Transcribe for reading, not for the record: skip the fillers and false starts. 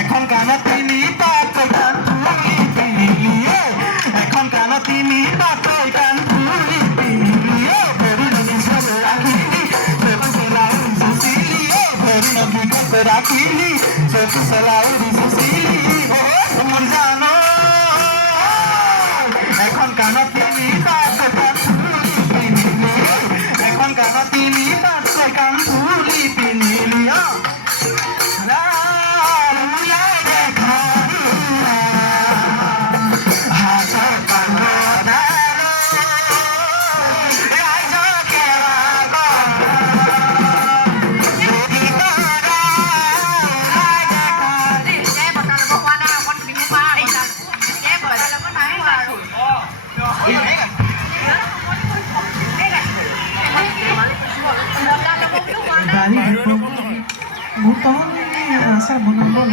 এখন কানত তিনি পাতৈ কাণ ফুলি পিন্ধিলি এখন কানত তিনি পাতৈ কাণ ফুলি পিন্ধিলি ভৰি নদী চলে ৰাখিলি চকু চলাই চুচিলি ভৰি নদী কাষে ৰাখিলি চকু চলাই চুচিলি মোৰ জান এখন কানত তিনি পাতৈ কাণ ফুলি পিন্ধিলি এখন কানত তিনি পাতৈ কাণ ফুলি পিন্ধিলি Butong asal menambah